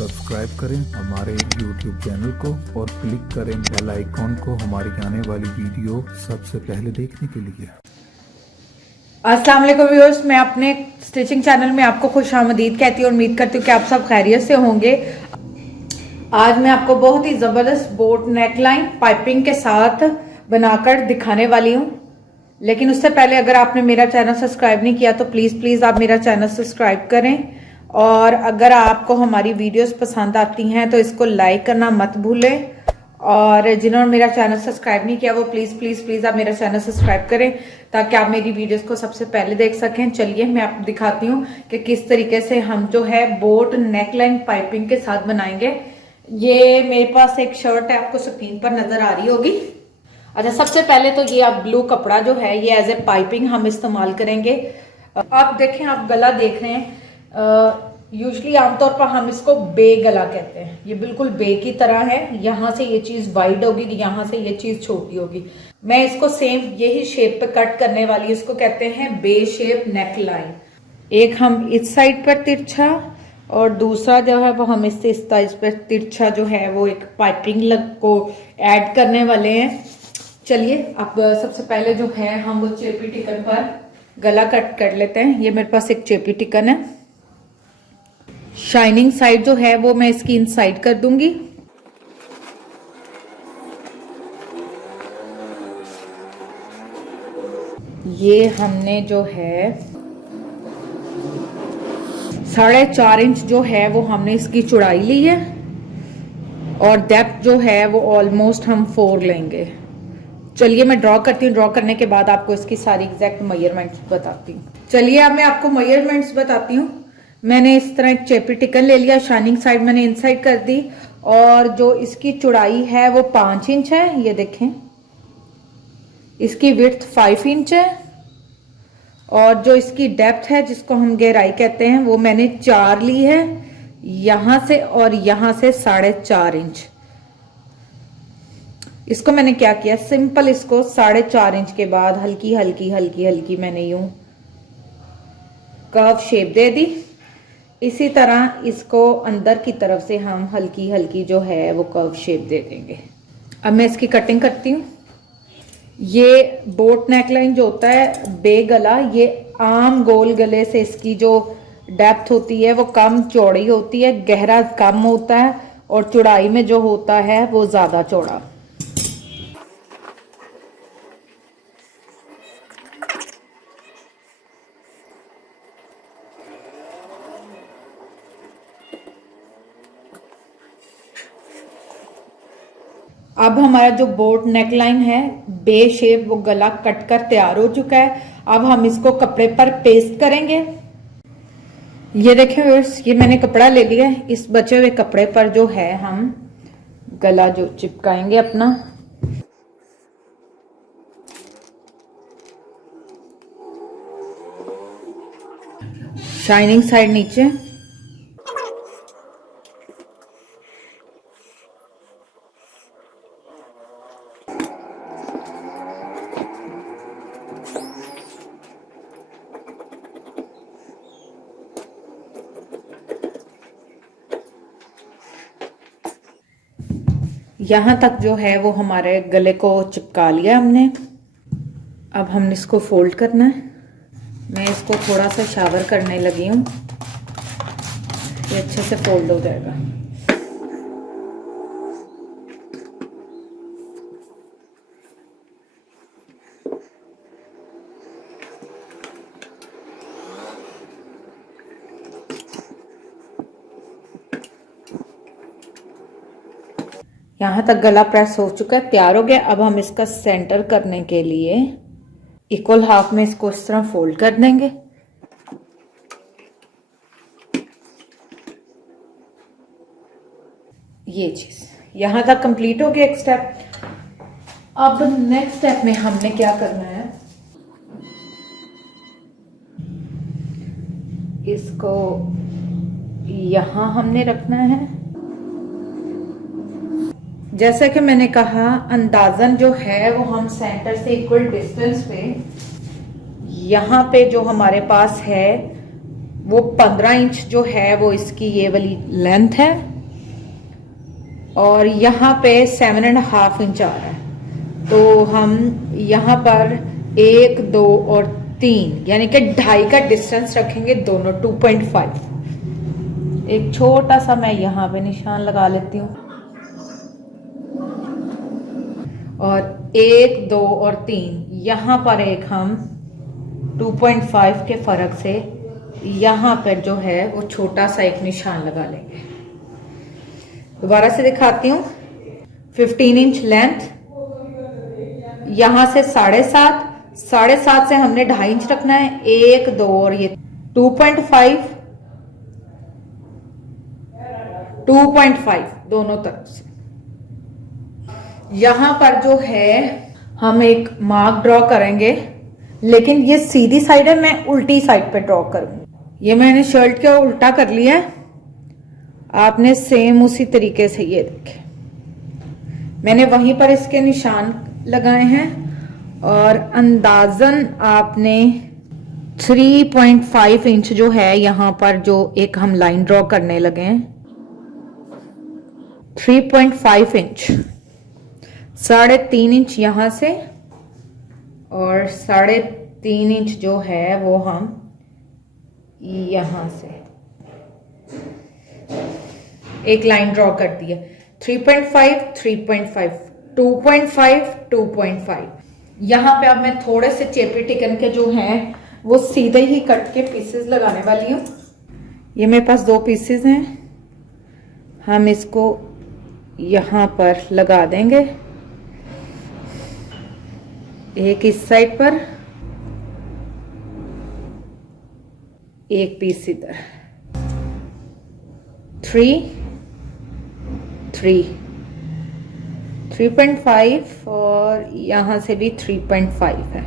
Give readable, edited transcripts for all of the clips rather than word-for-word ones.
Subscribe करें हमारे YouTube channel को और क्लिक करें बेल आइकॉन को हमारी आने वाली वीडियो सबसे पहले देखने के लिए। अस्सलाम वालेकुम व्यूअर्स, मैं अपने स्टिचिंग चैनल में आपको खुशामदीद कहती हूँ। उम्मीद करती हूँ कि आप सब खैरियत से होंगे। आज मैं आपको बहुत ही ज़बरदस्त बोट नेकलाइन पाइपिंग के साथ बनाकर दिखाने वाली हूँ। लेकिन उससे पहले अगर आपने मेरा चैनल सब्सक्राइब नहीं किया तो प्लीज़ आप मेरा चैनल सब्सक्राइब करें। और अगर आपको हमारी वीडियोस पसंद आती हैं तो इसको लाइक करना मत भूलें। और जिन्होंने मेरा चैनल सब्सक्राइब नहीं किया वो प्लीज़ आप मेरा चैनल सब्सक्राइब करें ताकि आप मेरी वीडियोस को सबसे पहले देख सकें। चलिए मैं आपको दिखाती हूँ कि किस तरीके से हम जो है बोट नेकलाइन पाइपिंग के साथ बनाएंगे। ये मेरे पास एक शर्ट है, आपको स्क्रीन पर नजर आ रही होगी। अच्छा, सबसे पहले तो ये आप ब्लू कपड़ा जो है ये एज ए पाइपिंग हम इस्तेमाल करेंगे। आप देखें, आप गला देख रहे हैं। यूजली आमतौर पर हम इसको बे गला कहते हैं। ये बिल्कुल बे की तरह है। यहाँ से ये चीज वाइड होगी, यहाँ से ये चीज छोटी होगी। मैं इसको सेम यही शेप पे कट करने वाली, इसको कहते हैं बे शेप नेक लाइन। एक हम इस साइड पर तिरछा और दूसरा जो है वो हम इससे इस साइड पर तिरछा जो है वो एक पाइपिंग लग को ऐड करने वाले हैं। चलिए अब सबसे पहले जो है हम वो चेपी टिकन पर गला कट कर लेते हैं। ये मेरे पास एक चेपी टिकन है। शाइनिंग साइड जो है वो मैं इसकी इनसाइड कर दूंगी। ये हमने जो है 4.5 इंच जो है वो हमने इसकी चौड़ाई ली है और डेप्थ जो है वो ऑलमोस्ट हम 4 लेंगे। चलिए मैं ड्रॉ करती हूँ। ड्रॉ करने के बाद आपको इसकी सारी एग्जैक्ट मेजरमेंट्स बताती हूँ। चलिए अब मैं आपको मेजरमेंट्स बताती हूँ। मैंने इस तरह एक चेपी टिकन ले लिया, शाइनिंग साइड मैंने इनसाइड कर दी और जो इसकी चौड़ाई है वो 5 इंच है। ये देखें, इसकी विड्थ 5 इंच है और जो इसकी डेप्थ है जिसको हम गहराई कहते हैं वो मैंने 4 ली है, यहां से और यहां से 4.5 इंच। इसको मैंने क्या किया, सिंपल इसको 4.5 इंच के बाद हल्की हल्की मैंने यूं कर्व शेप दे दी। इसी तरह इसको अंदर की तरफ से हम हल्की हल्की जो है वो कर्व शेप दे देंगे। अब मैं इसकी कटिंग करती हूँ। ये बोट नेकलाइन जो होता है बे गला, ये आम गोल गले से इसकी जो डेप्थ होती है वो कम चौड़ी होती है, गहरा कम होता है और चौड़ाई में जो होता है वो ज्यादा चौड़ा। अब हमारा जो बोट नेकलाइन है बे शेप वो गला कट कर तैयार हो चुका है। अब हम इसको कपड़े पर पेस्ट करेंगे। ये देखें व्यूअर्स, ये मैंने कपड़ा ले लिया है। इस बचे हुए कपड़े पर जो है हम गला जो चिपकाएंगे अपना। शाइनिंग साइड नीचे, यहां तक जो है वो हमारे गले को चिपका लिया हमने। अब हमने इसको फोल्ड करना है। मैं इसको थोड़ा सा शावर करने लगी हूँ, ये अच्छे से फोल्ड हो जाएगा। यहाँ तक गला प्रेस हो चुका है, तैयार हो गया। अब हम इसका सेंटर करने के लिए इक्वल हाफ में इसको इस तरह फोल्ड कर देंगे। ये चीज यहाँ तक कंप्लीट हो गया एक स्टेप। अब नेक्स्ट स्टेप में हमने क्या करना है, इसको यहां हमने रखना है। जैसा कि मैंने कहा अंदाजन जो है वो हम सेंटर से इक्वल डिस्टेंस पे यहाँ पे जो हमारे पास है वो 15 इंच जो है वो इसकी ये वाली लेंथ है और यहाँ पे 7.5 इंच आ रहा है। तो हम यहाँ पर 1, 2 और 3 यानी कि 2.5 का डिस्टेंस रखेंगे दोनों, 2.5। एक छोटा सा मैं यहाँ पे निशान लगा लेती हूँ और 1, 2 और 3 यहाँ पर एक हम 2.5 के फर्क से यहाँ पर जो है वो छोटा सा एक निशान लगा लेंगे। दोबारा से दिखाती हूँ। 15 इंच लेंथ, यहां से 7.5 से हमने 2.5 इंच रखना है। 1, 2 और ये 2.5 दोनों तरफ से। यहां पर जो है हम एक मार्क ड्रॉ करेंगे, लेकिन ये सीधी साइड है, मैं उल्टी साइड पे ड्रॉ करूंगी। ये मैंने शर्ट का उल्टा कर लिया है, आपने सेम उसी तरीके से ये देखे मैंने वहीं पर इसके निशान लगाए हैं और अंदाजन आपने 3.5 इंच जो है यहाँ पर जो एक हम लाइन ड्रॉ करने लगे हैं, 3.5 इंच, 3.5 इंच यहाँ से और 3.5 इंच जो है वो हम यहाँ से एक लाइन ड्रॉ कर दी है। 3.5, 3.5, 2.5, 2.5। यहाँ पे अब मैं थोड़े से चेपी टिकन के जो हैं वो सीधे ही कट के पीसेस लगाने वाली हूँ। ये मेरे पास 2 पीसेस हैं, हम इसको यहाँ पर लगा देंगे, एक इस साइड पर, एक पीस इधर। 3.5 और यहां से भी 3.5 है,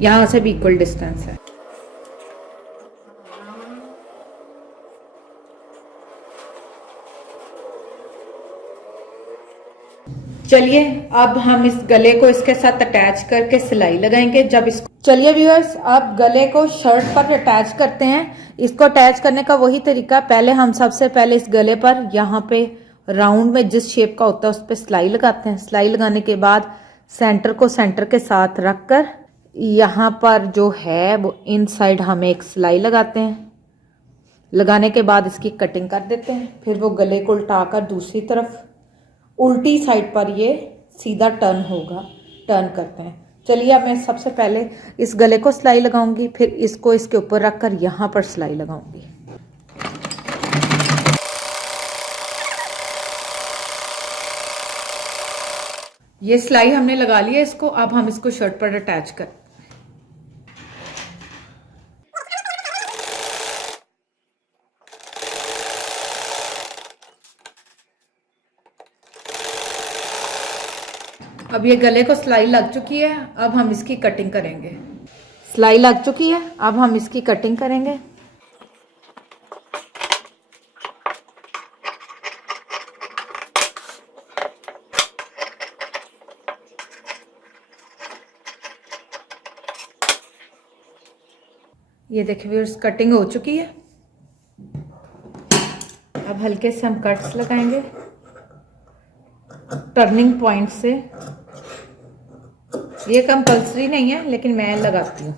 यहां से भी इक्वल डिस्टेंस है। चलिए अब हम इस गले को इसके साथ अटैच करके सिलाई लगाएंगे। जब इसको चलिए व्यूअर्स, अब गले को शर्ट पर अटैच करते हैं। इसको अटैच करने का वही तरीका, पहले हम सबसे पहले इस गले पर यहाँ पे राउंड में जिस शेप का होता है उस पर सिलाई लगाते हैं। सिलाई लगाने के बाद सेंटर को सेंटर के साथ रखकर यहाँ पर जो है वो इन साइड हम एक सिलाई लगाते हैं। लगाने के बाद इसकी कटिंग कर देते हैं। फिर वो गले को उल्टाकर दूसरी तरफ उल्टी साइड पर ये सीधा टर्न होगा, टर्न करते हैं। चलिए अब मैं सबसे पहले इस गले को सिलाई लगाऊंगी, फिर इसको इसके ऊपर रखकर यहाँ पर सिलाई लगाऊंगी। ये सिलाई हमने लगा ली है इसको, अब हम इसको शर्ट पर अटैच कर। अब ये गले को सिलाई लग चुकी है, अब हम इसकी कटिंग करेंगे। सिलाई लग चुकी है, अब हम इसकी कटिंग करेंगे। ये देखिए व्यूअर्स, कटिंग हो चुकी है। अब हल्के से हम कट्स लगाएंगे टर्निंग पॉइंट से। ये कंपल्सरी नहीं है लेकिन मैं लगाती हूँ।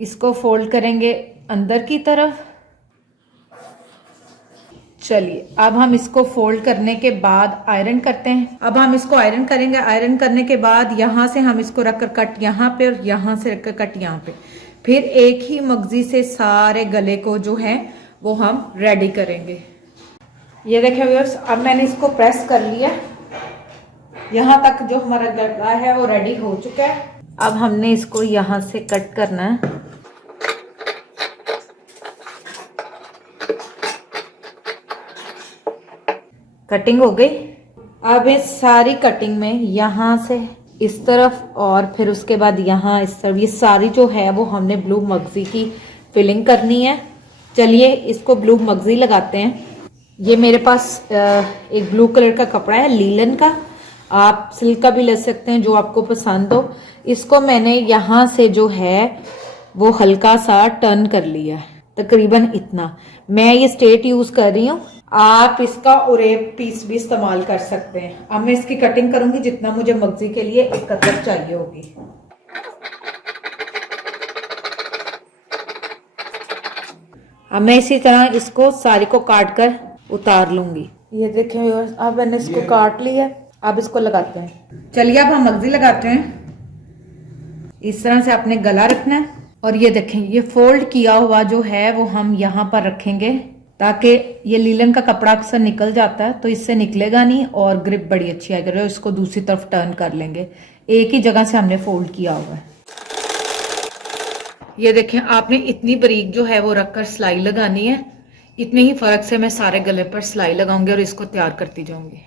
इसको फोल्ड करेंगे अंदर की तरफ। चलिए अब हम इसको फोल्ड करने के बाद आयरन करते हैं। अब हम इसको आयरन करेंगे। आयरन करने के बाद यहाँ से हम इसको रखकर कट यहाँ पे और यहाँ से रखकर कट यहाँ पे, फिर एक ही मगजी से सारे गले को जो है वो हम रेडी करेंगे। ये देखिए व्यूअर्स, अब मैंने इसको प्रेस कर लिया, यहाँ तक जो हमारा गला है वो रेडी हो चुका है। अब हमने इसको यहाँ से कट करना है। कटिंग हो गई। अब इस सारी कटिंग में यहाँ से इस तरफ और फिर उसके बाद यहाँ इस तरफ, ये सारी जो है वो हमने ब्लू मगजी की फिलिंग करनी है। चलिए इसको ब्लू मगजी लगाते हैं। ये मेरे पास एक ब्लू कलर का कपड़ा है लीलन का, आप सिल्क का भी ले सकते हैं जो आपको पसंद हो। इसको मैंने यहाँ से जो है वो हल्का सा टर्न कर लिया है, तकरीबन इतना। मैं ये स्ट्रेट यूज कर रही हूँ, आप इसका उरेब पीस भी इस्तेमाल कर सकते हैं। अब मैं इसकी कटिंग करूंगी जितना मुझे मगजी के लिए एक कतर चाहिए होगी। अब मैं इसी तरह इसको सारी को काट कर उतार लूंगी। ये देखें व्यूअर्स, अब मैंने इसको काट लिया। अब इसको लगाते हैं। चलिए अब हम मगजी लगाते हैं। इस तरह से आपने गला रखना है और ये देखें, ये फोल्ड किया हुआ जो है वो हम यहाँ पर रखेंगे ताकि ये लीलन का कपड़ा अक्सर निकल जाता है तो इससे निकलेगा नहीं और ग्रिप बड़ी अच्छी आएगी। और इसको दूसरी तरफ टर्न कर लेंगे। एक ही जगह से हमने फोल्ड किया हुआ है। ये देखें, आपने इतनी बारीक जो है वो रखकर सिलाई लगानी है। इतने ही फर्क से मैं सारे गले पर सिलाई लगाऊंगी और इसको तैयार करती जाऊंगी।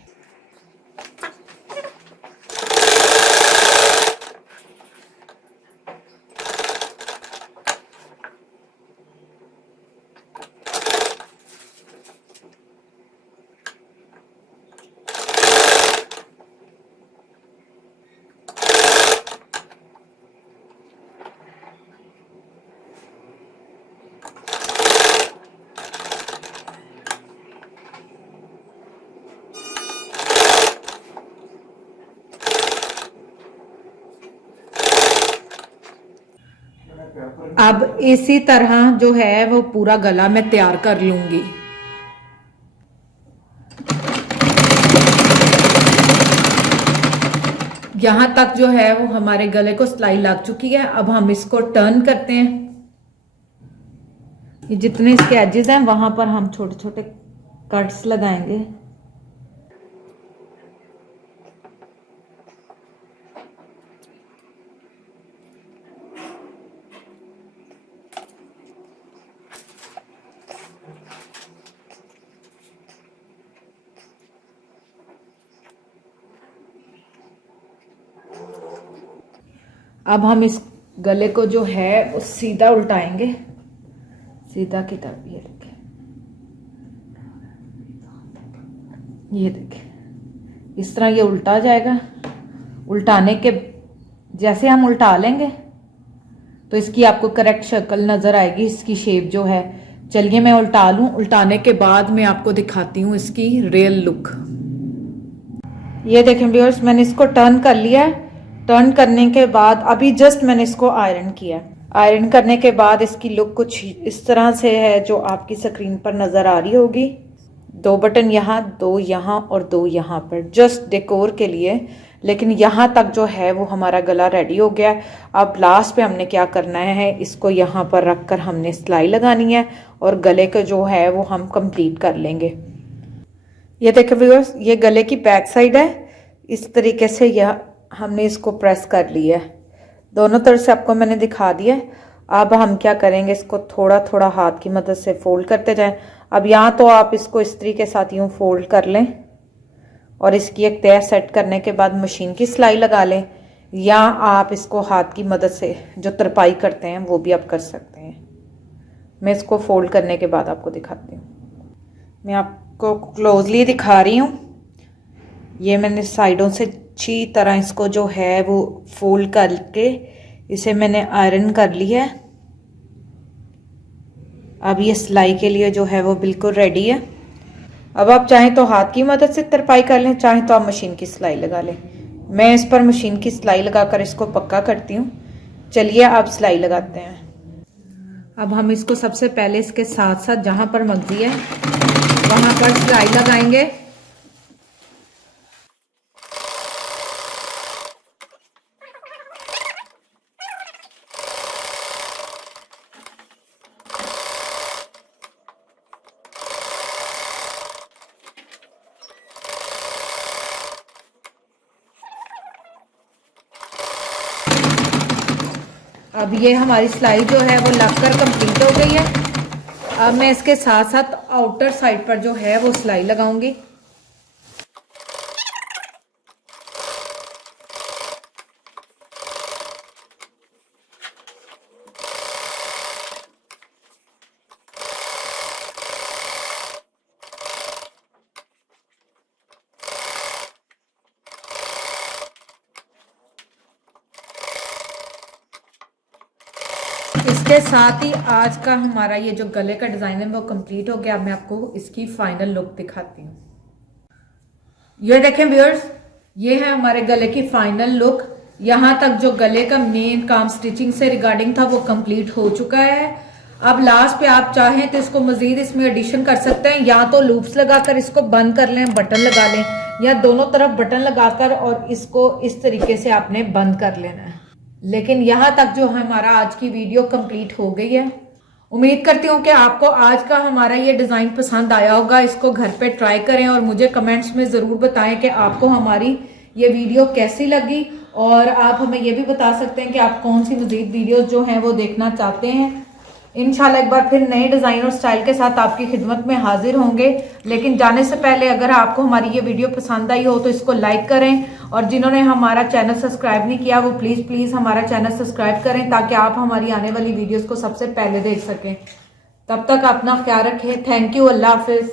अब इसी तरह जो है वो पूरा गला मैं तैयार कर लूंगी। यहां तक जो है वो हमारे गले को सिलाई लग चुकी है। अब हम इसको टर्न करते हैं। ये जितने इसके एजेस हैं वहां पर हम छोटे छोटे कट्स लगाएंगे। अब हम इस गले को जो है वो सीधा उल्टाएंगे, सीधा की तरफ। ये देखें, ये देखें, इस तरह ये उल्टा जाएगा। उल्टाने के जैसे हम उल्टा लेंगे तो इसकी आपको करेक्ट शक्ल नजर आएगी, इसकी शेप जो है। चलिए मैं उल्टा लूं। उल्टाने के बाद मैं आपको दिखाती हूँ इसकी रियल लुक। ये देखें व्यूअर्स, मैंने इसको टर्न कर लिया है। टर्न करने के बाद अभी जस्ट मैंने इसको आयरन किया। आयरन करने के बाद इसकी लुक कुछ इस तरह से है जो आपकी स्क्रीन पर नजर आ रही होगी। 2 बटन यहाँ, 2 यहाँ और 2 यहाँ पर, जस्ट डेकोर के लिए। लेकिन यहाँ तक जो है वो हमारा गला रेडी हो गया। अब लास्ट पे हमने क्या करना है, इसको यहाँ पर रख कर हमने सिलाई लगानी है और गले का जो है वो हम कंप्लीट कर लेंगे। ये देखो व्यूअर्स, ये गले की बैक साइड है। इस तरीके से यह हमने इसको प्रेस कर लिया है। दोनों तरफ से आपको मैंने दिखा दिया। अब हम क्या करेंगे, इसको थोड़ा थोड़ा हाथ की मदद से फोल्ड करते जाएं। अब यहाँ तो आप इसको इस्त्री के साथ यूं फोल्ड कर लें और इसकी एक तह सेट करने के बाद मशीन की सिलाई लगा लें, या आप इसको हाथ की मदद से जो तरपाई करते हैं वो भी आप कर सकते हैं। मैं इसको फोल्ड करने के बाद आपको दिखाती हूँ। मैं आपको क्लोजली दिखा रही हूँ। ये मैंने साइडों से अच्छी तरह इसको जो है वो फोल्ड करके इसे मैंने आयरन कर लिया है। अब ये सिलाई के लिए जो है वो बिल्कुल रेडी है। अब आप चाहें तो हाथ की मदद से तरपाई कर लें, चाहें तो आप मशीन की सिलाई लगा लें। मैं इस पर मशीन की सिलाई लगाकर इसको पक्का करती हूँ। चलिए अब सिलाई लगाते हैं। अब हम इसको सबसे पहले इसके साथ साथ जहां पर मगजी है वहां पर सिलाई लगाएंगे। अब ये हमारी सिलाई जो है वो लगकर कंप्लीट हो गई है। अब मैं इसके साथ साथ आउटर साइड पर जो है वो सिलाई लगाऊंगी। इसके साथ ही आज का हमारा ये जो गले का डिजाइन है वो कंप्लीट हो गया। अब मैं आपको इसकी फाइनल लुक दिखाती हूँ। ये देखें व्यूअर्स, ये है हमारे गले की फाइनल लुक। यहाँ तक जो गले का मेन काम स्टिचिंग से रिगार्डिंग था वो कंप्लीट हो चुका है। अब लास्ट पे आप चाहें तो इसको मजीद इसमें एडिशन कर सकते हैं, या तो लूप्स लगाकर इसको बंद कर लें, बटन लगा लें, या दोनों तरफ बटन लगाकर और इसको इस तरीके से आपने बंद कर लेना है। लेकिन यहाँ तक जो हमारा आज की वीडियो कंप्लीट हो गई है। उम्मीद करती हूँ कि आपको आज का हमारा ये डिज़ाइन पसंद आया होगा। इसको घर पे ट्राई करें और मुझे कमेंट्स में ज़रूर बताएं कि आपको हमारी ये वीडियो कैसी लगी, और आप हमें ये भी बता सकते हैं कि आप कौन सी मज़ीद वीडियोस जो हैं वो देखना चाहते हैं। इंशाल्लाह एक बार फिर नए डिज़ाइन और स्टाइल के साथ आपकी खिदमत में हाजिर होंगे। लेकिन जाने से पहले अगर आपको हमारी ये वीडियो पसंद आई हो तो इसको लाइक करें, और जिन्होंने हमारा चैनल सब्सक्राइब नहीं किया वो प्लीज़ हमारा चैनल सब्सक्राइब करें ताकि आप हमारी आने वाली वीडियोस को सबसे पहले देख सकें। तब तक अपना ख्याल रखें। Thank you. अल्लाह हाफिज़।